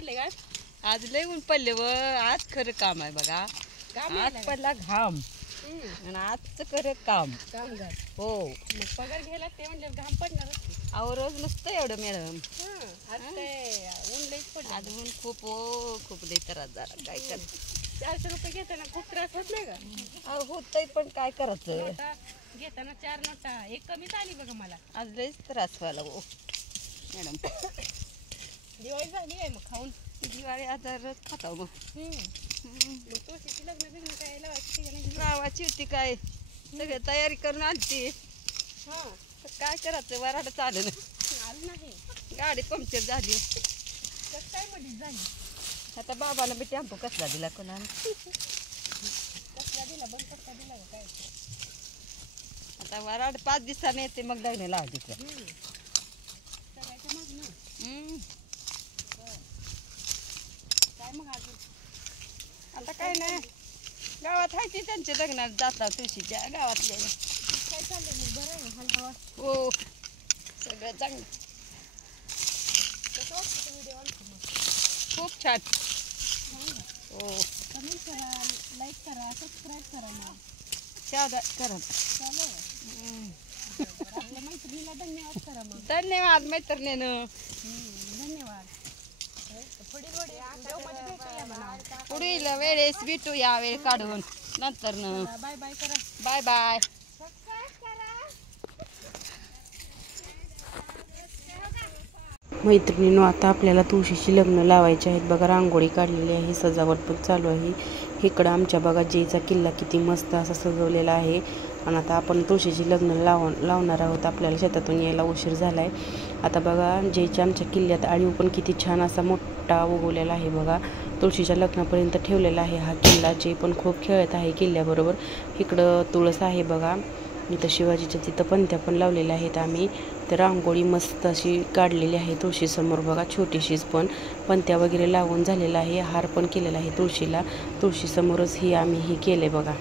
पडले का? आज लय ऊन पडले व आज खरं काम आहे बघा. आज पडला घाम आणि आजचं खरं काम. कामगार हो मग पगार घ्यायला ते म्हणजे घाम पडणारच की. अहो रोज नसतं एवढं मॅडम. आज काय ऊन लईच पडलं. आज ऊन खूप खूप लई त्रास झाला. काय कर 400 रुपये घेताना खूप त्रास होत नाही का? अहो होतंय पण काय करायचं. नोटा घेताना 4 नोटा एक कमीच आली बघा मला. आज लईच त्रास व्हायला हो मॅडम. दिवाळी झाली आहे मग खाऊन. दिवाळी आजारच खाताव मग. मग तुळशीची लग्न बिग्न काय लावायची का नाही? लावायची होती काय सगळी तयारी करून आलती. हां तर काय करायचं वराड चालेल. आलं नाही. गाडी पंक्चर झाली. कसं काय मध्येच झाली? आता बाबाला बी टेम्पो कसला दिला कोणाला. कसला दिला बंद पट्टा दिला का काय? आता वराड 5 दिवसाने येते मग लग्न लावते. सगळ्याच्या मागणं काय मग अजून? आता काय नाही गावात आहे ती त्यांच्या लग्नात जातात तुळशीच्या गावातले. काय चाललंय मग बरं आहे हलवा? हो सगळं चांगलं कसं वाटतं व्हिडिओ आणतो मग? खूप छान. हो कमेंट करा, लाईक करा, सबस्क्राईब करा मग. करा चालेल आपल्या मैत्रिणीला धन्यवाद करा मग. धन्यवाद मैत्रिणीनं. धन्यवाद. पुढील व्हिडिओमध्ये भेटूया म्हणा. पुढील वेळेस भेटूया वेळ काढून नंतर न. बाय बाय करा. Bye bye. मैत्रिणींनो आता आपल्याला तुळशीची लग्न लावायचे आहेत बघा. रांगोळी काढलेली आहे, सजावट पण चालू आहे. इकडं आमच्या बघा जयचा किल्ला किती मस्त असा सजवलेला आहे. आणि आता आपण तुळशीची लग्न लावणार आहोत. आपल्याला शेतातून यायला उशीर झाला आहे. आता बघा जयच्या आमच्या किल्ल्यात आळीव पण किती छान असा मोठा उगवलेला आहे बघा. तुळशीच्या लग्नापर्यंत ठेवलेला आहे हा किल्ला. जय पण खूप खेळत आहे किल्ल्याबरोबर. इकडं तुळस आहे बघा. इथं शिवाजीच्या तिथं पंत्या पण लावलेल्या आहेत आम्ही. तर रांगोळी मस्त अशी काढलेली आहे तुळशीसमोर बघा. छोटीशीच पण पंत्या वगैरे लावून झालेला आहे. हार पण केलेला आहे तुळशीला. तुळशीसमोरच आम्ही केले बघा.